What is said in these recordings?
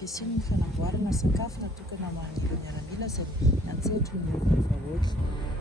fisiany ny fanamboarana sakafo natokana ho an'ireo miaramila izay antsehatry ny vahoaka.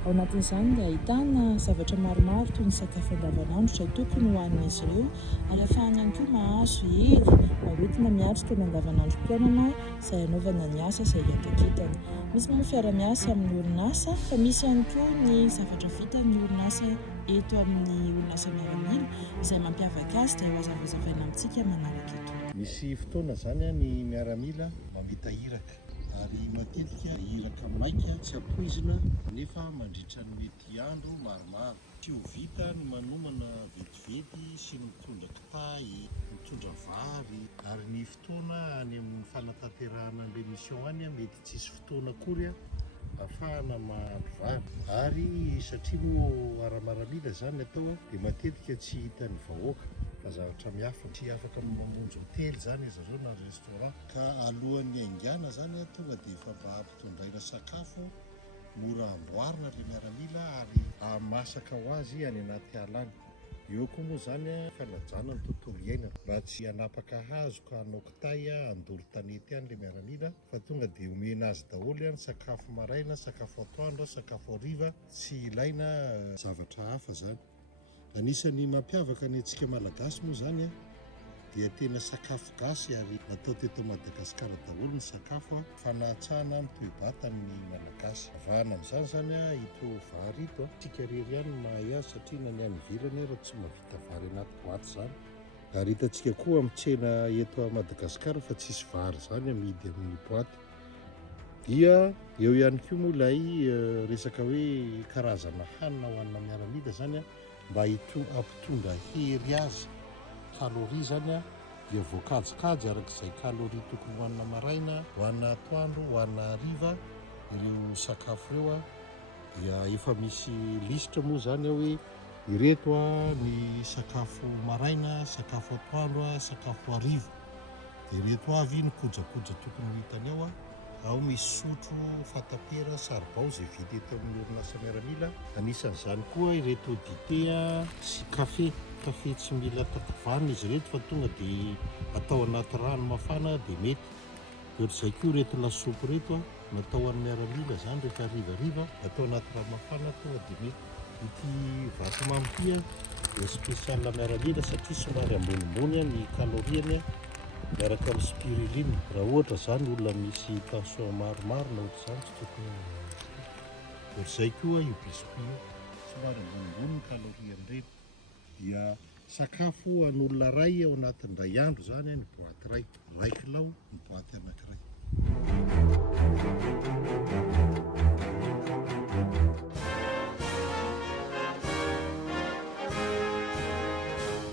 Ao anatin'izany dia ahitana zavatra maromaro toy ny sakafo andavanandro izay tokony ho an'izy ireo ary ahafahany ihany koa mahazo hery hoentina miatrika ny andavanandrom-piainana izay anaovana ny asa izay entan-kintana. Misy moa fiara-miasa amin'ny orinasa fa misy ihany koa ny zavatra vitan'ny orinasa eto amin'ny orinasa miaramila izay mampiavaka azy dia ho azavazavaina amintsika manaraka eto. Misy fotoana zany ny miaramila mamita iraka ary matetika iraka maika tsy ampoizina nefa mandritra ny mety andro maromaro. Tsy ho vita ny manomana vetivety sy ny mitondra kitay, mitondra vary ary ny fotoana any amin'ny fanatanterahana ny mission any mety tsisy fotoana akory ahafahana mahandro vary ary satria moa ara-miaramila zany atao dia matetika tsy hitan'ny vahoaka fa zavatra mihafa tsy afaka mamonjy hotely zany izy ireo na restaurant ka alohan'ny haingana zany tonga dia efa mba ampitondraina sakafo mora amboarina ilay miaramila ary amasaka ho azy any anaty ala any. Eo koa moa zany fanajana ny tontolo iainana mba tsy hanapaka hazo ka hanao kitay andoro tanety any ilay miaramila fa tonga dia omena azy daholo ny sakafo maraina, sakafo atoandro, sakafo hariva, tsy ilaina zavatra hafa zany. Anisany mampiavaka ny antsika malagasy moa zany dia tena sakafo gasy ary natao teto Madagasikara daholo ny sakafo fanahtsahana mitohy-batan'ny malagasy. Avahana amin'izany zany ito vary ito tsika rery ihany mahay azy satria na ny any ivelany raha tsy mahavita vary anaty boaty zany. Ary hitantsika koa amin'ny tsena eto Madagasikara fa tsisy vary zany amidy amin'ny boaty. Dia eo ihany koa moa ilay resaka hoe karazana hanina ho anina miaramila zany mba hampitondra hery azy. Kaloria zany dia voakajikajy arak'izay kaloria tokony hohanina maraina, hohanina atoandro, hohanina hariva ireo sakafo ireo dia efa misy lisitra moa zany hoe ireto ny sakafo maraina, sakafo atoandro, sakafo hariva dia ireto avy ny kojakoja tokony ho hitany ao. Ao misy sotro, fatapera, saribao izay vita eto amin'ny orinasa miaramila. Anisan'izany koa ireto dite sy kafe tsy mila tatavanina izy ireto fa tonga dia atao anaty rano mafana dia mety. Ohatr'izay koa ireto lasopy ireto natao amin'ny miaramila zany rehefa hariva atao anaty rano mafana tonga dia mety. Ity vatomamy ity dia spesial miaramila satria somary ambonimbony ny kaloriany miaraka amin'ny spiruline. Raha ohatra zany olona misy tension maromaro na ohatr'izany tsy tokony. Ohatr'izay koa io biscuit somary ambonimbony ny kaloriany ireny. Dia sakafo an'olona ray ao anatin'ny iray andro zany ny boaty ray kilao ny boaty anankiray.